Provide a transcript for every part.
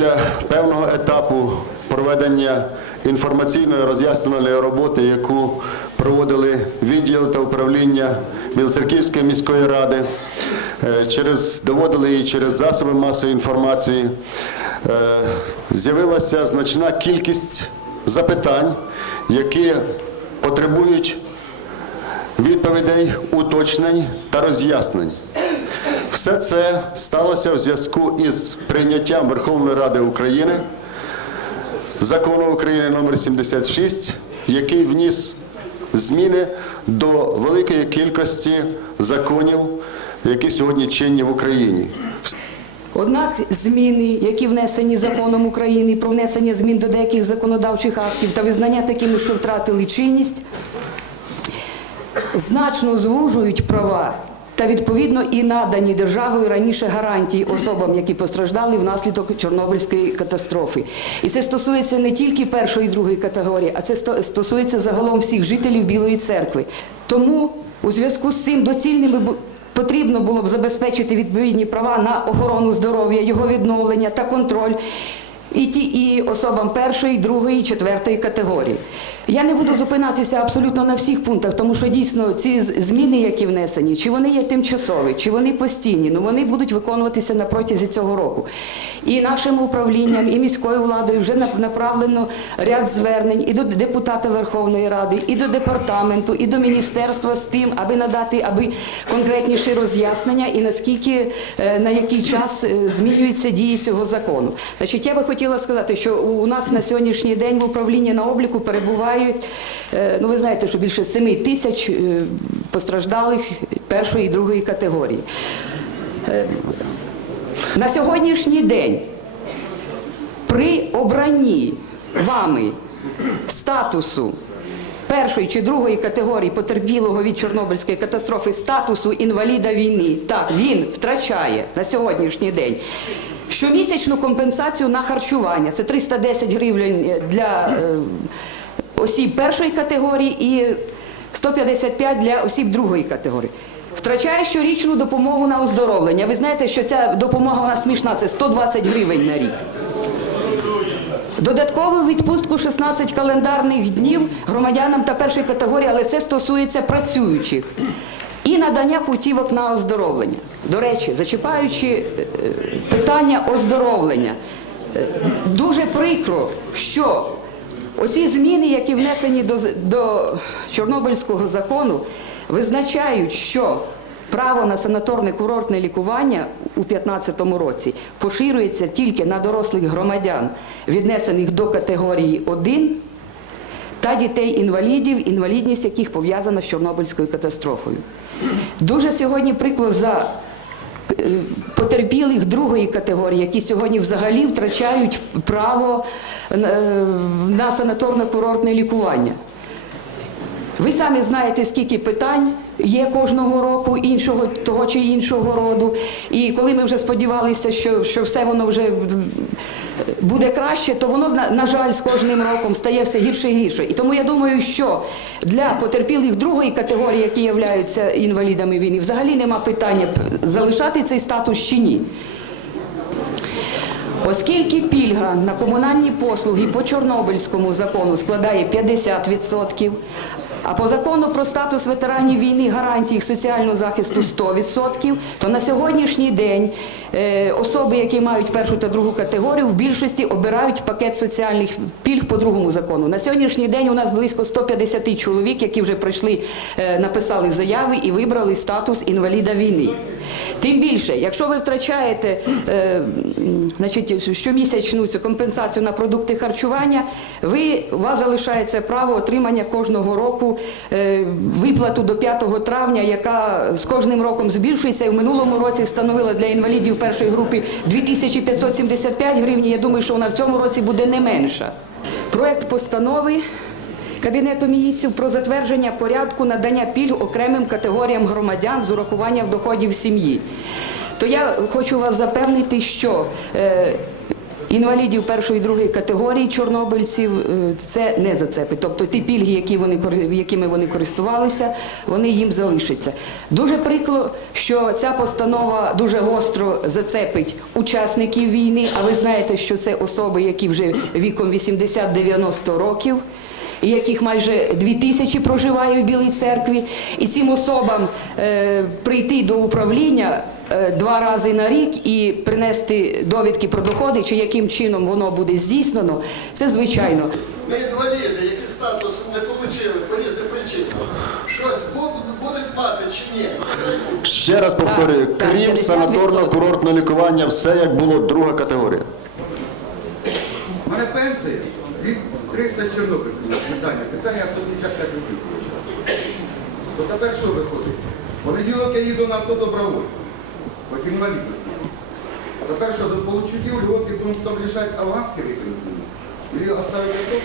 після певного етапу проведення інформаційної роз'яснювальної роботи, яку проводили відділ та управління Білоцерківської міської ради, е, через доводили її через засоби масової інформації, е, з'явилася значна кількість запитань, які потребують відповідей, уточнень та роз'яснень. Все це сталося в зв'язку із прийняттям Верховної Ради України закону України номер 76, який вніс зміни до великої кількості законів, які сьогодні чинні в Україні. Однак зміни, які внесені законом України про внесення змін до деяких законодавчих актів та визнання такими, що втратили чинність, значно звужують права та відповідно і надані державою раніше гарантії особам, які постраждали внаслідок Чорнобильської катастрофи. І це стосується не тільки першої і другої категорії, а це сто- стосується загалом всіх жителів Білої церкви. Тому у зв'язку з цим доцільними потрібно було б забезпечити відповідні права на охорону здоров'я, його відновлення та контроль. І ті і особам першої, другої, четвертої категорії. Я не буду зупинатися абсолютно на всіх пунктах, тому що дійсно ці зміни, які внесені, чи вони є тимчасові, чи вони постійні, ну вони будуть виконуватися на протязі цього року. І нашим управлінням, і міською владою вже направлено ряд звернень і до депутата Верховної Ради, і до департаменту, і до міністерства з тим, аби надати аби конкретніші роз'яснення і наскільки е, на який час е, змінюються дії цього закону. Значить, я би хотіла сказати, що у нас на сьогоднішній день в управлінні на обліку перебувають. е, Ну, ви знаєте, що більше 7 тисяч е, постраждалих першої і другої категорії. Е, На сьогоднішній день при обранні вами статусу першої чи другої категорії потерпілого від Чорнобильської катастрофи статусу інваліда війни, так, він втрачає на сьогоднішній день щомісячну компенсацію на харчування. Це 310 гривень для е, осіб першої категорії і 155 для осіб другої категорії. Втрачає щорічну допомогу на оздоровлення. Ви знаєте, що ця допомога вона смішна, це 120 гривень на рік. Додаткову відпустку 16 календарних днів громадянам та першої категорії, але це стосується працюючих. І надання путівок на оздоровлення. До речі, зачіпаючи е, питання оздоровлення, е, дуже прикро, що оці зміни, які внесені до, до Чорнобильського закону, визначають, що Право на санаторне курортне лікування у 2015 році поширюється тільки на дорослих громадян, віднесених до категорії 1 та дітей-інвалідів, інвалідність яких пов'язана з Чорнобильською катастрофою. Дуже сьогодні приклад за потерпілих другої категорії, які сьогодні взагалі втрачають право е, на санаторно-курортне лікування. Ви самі знаєте, скільки питань є кожного року іншого того чи іншого роду. І коли ми вже сподівалися, що, що все воно вже буде краще, то воно на, жаль з кожним роком стає все гірше і гірше. І тому я думаю, що для потерпілих другої категорії, які являються інвалідами війни, взагалі нема питання залишати цей статус чи ні. Оскільки пільга на комунальні послуги по Чорнобильському закону складає 50%, а по закону про статус ветеранів війни гарантії їх соціального захисту 100%, то на сьогоднішній день особи, які мають першу та другу категорію, в більшості обирають пакет соціальних пільг по другому закону. На сьогоднішній день у нас близько 150 чоловік, які вже прийшли, е, написали заяви і вибрали статус інваліда війни. Тим більше, якщо ви втрачаєте е, значить, щомісячну цю компенсацію на продукти харчування, ви, у вас залишається право отримання кожного року е, виплату до 5 травня, яка з кожним роком збільшується. І в минулому році становила для інвалідів першої групи 2575 гривень. Я думаю, що вона в цьому році буде не менша. Проект постанови Кабінету міністрів про затвердження порядку надання пільг окремим категоріям громадян з урахуванням доходів сім'ї. То я хочу вас запевнити, що е, Інвалідів першої і другої категорії чорнобильців е, це не зацепить. Тобто ті пільги, які вони якими вони користувалися, вони їм залишаться. Дуже прикло, що ця постанова дуже гостро зацепить учасників війни. А ви знаєте, що це особи, які вже віком 80-90 років. Яких майже дві тисячі проживає в Білій церкві, і цим особам е, прийти до управління е, два рази на рік і принести довідки про доходи, чи яким чином воно буде здійснено, це звичайно. Ми інваліди, які статус не отримали по різним причинам. Щось будуть мати чи ні? Ще раз повторюю, Так, крім санаторно-курортного лікування, все як було друга категорія. У мене пенсія 300 з Чорнобильського питання. Питання 155 рублів. То тепер що виходить? Понеділок я їду на автодобровольця. От інвалідності. Тепер що, получу ті льготи, будемо потім рішати афганське виконання? І оставити тут?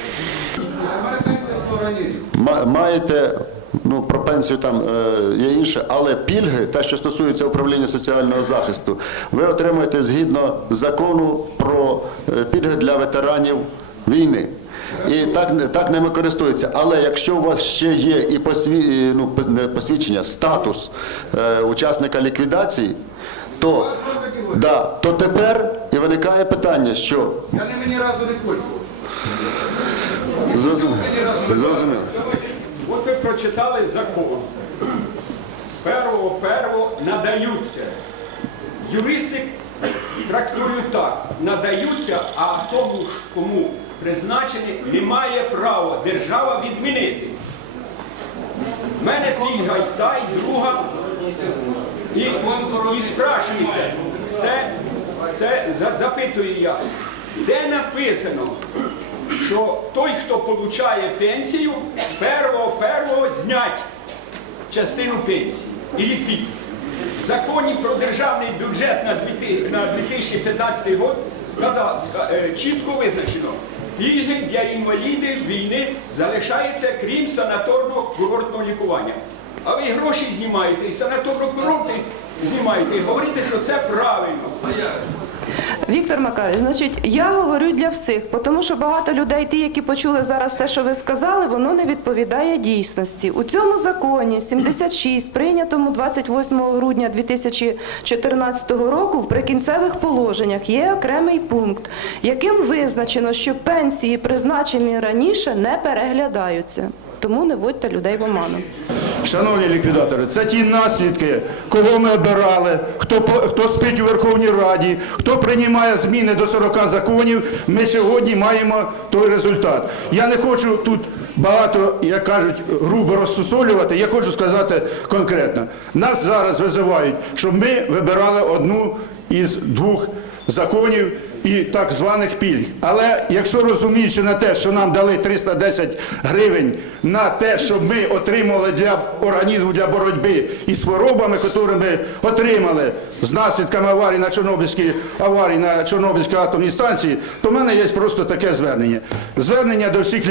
У мене пенсія 100 ранів. Ма- Маєте, ну про пенсію там е, є інше, але пільги, те, що стосується управління соціального захисту, ви отримуєте згідно закону про е, пільги для ветеранів війни. І так, так ними користуються. Але якщо у вас ще є і посві, ну, посвідчення, статус е, учасника ліквідації, то, да, то тепер і виникає питання, що Я ними ні разу не пользувався. зрозуміло. зрозуміло. От ви прочитали закон. З первого первого надаються. Юристи трактують так. Надаються, а тому ж, кому призначені, не має права держава відмінити. У мене пільга й та, друга. І, і спрашується, це, це за- запитую я, де написано, що той, хто отримує пенсію, з першого першого знять частину пенсії і пільг. В законі про державний бюджет на 2015 рік сказав, е, чітко визначено, пільги для інвалідів війни залишаються крім санаторно-курортного лікування. А ви гроші знімаєте і санаторно-курортний знімаєте і говорите, що це правильно. Віктор Макарович, значить, я говорю для всіх, тому що багато людей, ті, які почули зараз те, що ви сказали, воно не відповідає дійсності. У цьому законі 76, прийнятому 28 грудня 2014 року, в прикінцевих положеннях є окремий пункт, яким визначено, що пенсії, призначені раніше, не переглядаються. Тому не вводьте людей в оману. Шановні ліквідатори, це ті наслідки, кого ми обирали, хто, хто спить у Верховній Раді, хто приймає зміни до 40 законів. Ми сьогодні маємо той результат. Я не хочу тут багато, як кажуть, грубо розсусолювати. Я хочу сказати конкретно. Нас зараз визивають, щоб ми вибирали одну із двох законів і так званих пільг. Але якщо розуміючи на те, що нам дали 310 гривень на те, щоб ми отримали для організму для боротьби із хворобами, які ми отримали з наслідками аварії на Чорнобильській аварії на Чорнобильській атомній станції, то в мене є просто таке звернення. Звернення до всіх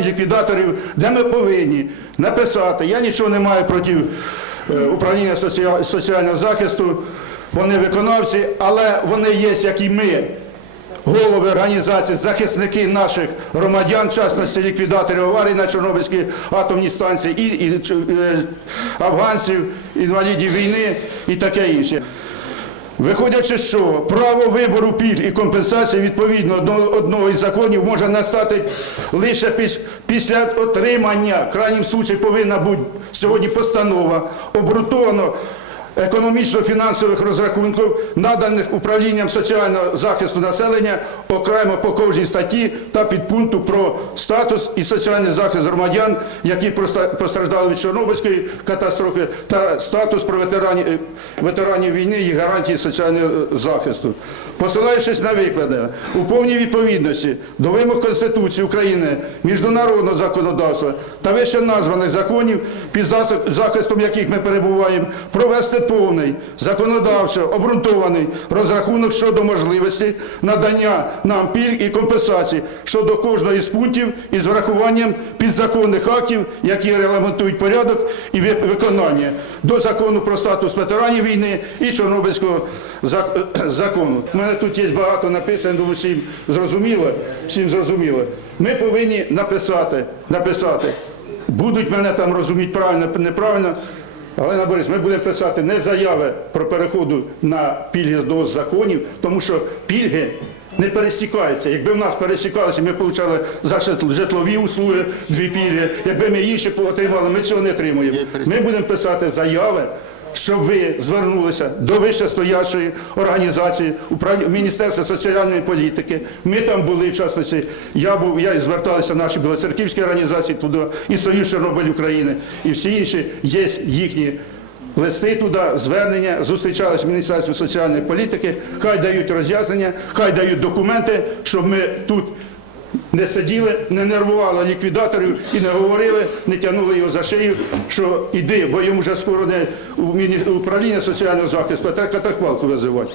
ліквідаторів, де ми повинні написати. Я нічого не маю проти е, управління соціа- соціального захисту. Вони виконавці, але вони є, як і ми, голови організацій, захисники наших громадян, частності ліквідаторів аварій на Чорнобильській атомній станції, і, і ч- е, афганців, інвалідів війни і таке інше. Виходячи, що право вибору пільг і компенсації відповідно до одного із законів може настати лише піс- після отримання, в крайнім случаї повинна бути сьогодні постанова, обґрунтовано економічно-фінансових розрахунків, наданих управлінням соціального захисту населення окремо по кожній статті та підпункту про статус і соціальний захист громадян, які постраждали від Чорнобильської катастрофи, та статус про ветеранів, е, ветеранів війни і гарантії соціального е, захисту. Посилаючись на викладене, у повній відповідності до вимог Конституції України, міжнародного законодавства та вище названих законів, під захистом яких ми перебуваємо, провести повний, законодавчо обґрунтований розрахунок щодо можливості надання нам пільг і компенсацій щодо кожного із пунктів із врахуванням підзаконних актів, які регламентують порядок і ви- виконання до закону про статус ветеранів війни і Чорнобильського закону. У мене тут є багато написано, думаю, всім зрозуміло, всім зрозуміло. Ми повинні написати, написати. Будуть мене там розуміти правильно, неправильно. Галина Борис, ми будемо писати не заяви про переходу на пільги до законів, тому що пільги не пересікаються. Якби в нас пересікалися, ми отримали за житлові услуги дві пільги. Якби ми інші отримали, ми цього не отримуємо. Ми будемо писати заяви, щоб ви звернулися до вищестоячої організації Міністерства соціальної політики. Ми там були, в частності, я був, я і зверталися в наші білоцерківські організації туди, і Союз Чорнобиль України, і всі інші є їхні. Листи туди, звернення, зустрічалися в Міністерстві соціальної політики, хай дають роз'яснення, хай дають документи, щоб ми тут не сиділи, не нервували ліквідаторів і не говорили, не тягнули його за шию, що іди, бо йому вже скоро не у міні- управління соціального захисту, а треба катаквалку визивати.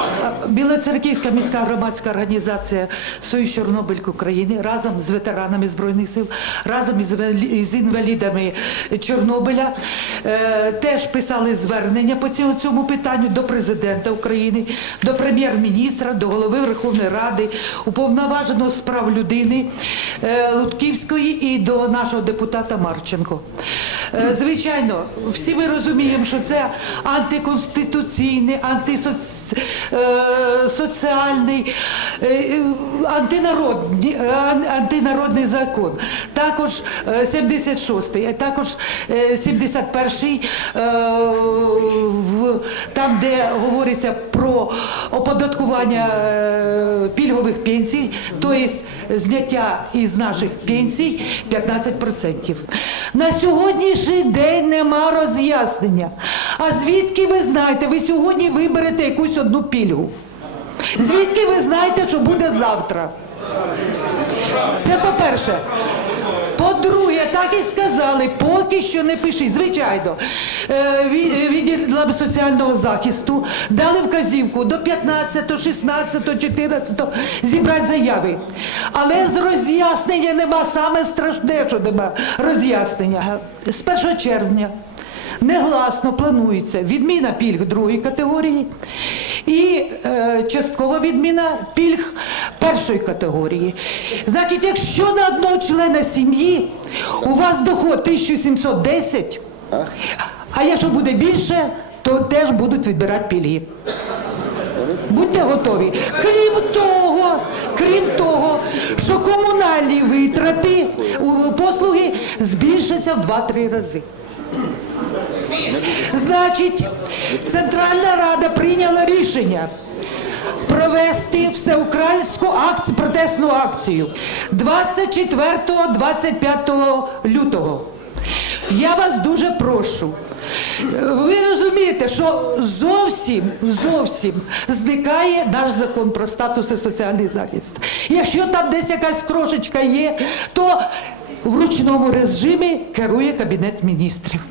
Білоцерківська міська громадська організація Союз Чорнобиль України разом з ветеранами Збройних сил, разом із інвалідами Чорнобиля е, теж писали звернення по цьому, цьому питанню до президента України, до прем'єр-міністра, до голови Верховної Ради, уповноваженого з прав людини Лутківської і до нашого депутата Марченко. Е, Звичайно, всі ми розуміємо, що це антиконституційний, антисоціальний, е, антинародний, е, антинародний закон. Також е, 76-й, також е, 71-й, е, там, де говориться про оподаткування е, пільгових пенсій, тобто зняття із наших пенсій 15%. На сьогоднішній день нема роз'яснення. А звідки ви знаєте, ви сьогодні виберете якусь одну пільгу? Звідки ви знаєте, що буде завтра? Це по-перше. По-друге, так і сказали, поки що не пишіть. Звичайно, е, ві- відділ соціального захисту дали вказівку до 15, 16, 14 зібрати заяви. Але з роз'яснення нема саме страшне, що нема роз'яснення. З 1 червня негласно планується відміна пільг другої категорії і е, часткова відміна пільг першої категорії. Значить, якщо на одного члена сім'ї у вас доход 1710, а якщо буде більше, то теж будуть відбирати пільги. Будьте готові. Крім того, крім того, що комунальні витрати у послуги збільшаться в 2-3 рази. Значить, Центральна Рада прийняла рішення провести всеукраїнську акцію, протестну акцію 24-25 лютого. Я вас дуже прошу. Ви розумієте, що зовсім зовсім зникає наш закон про статус і соціальний захист. Якщо там десь якась крошечка є, то в ручному режимі керує Кабінет міністрів.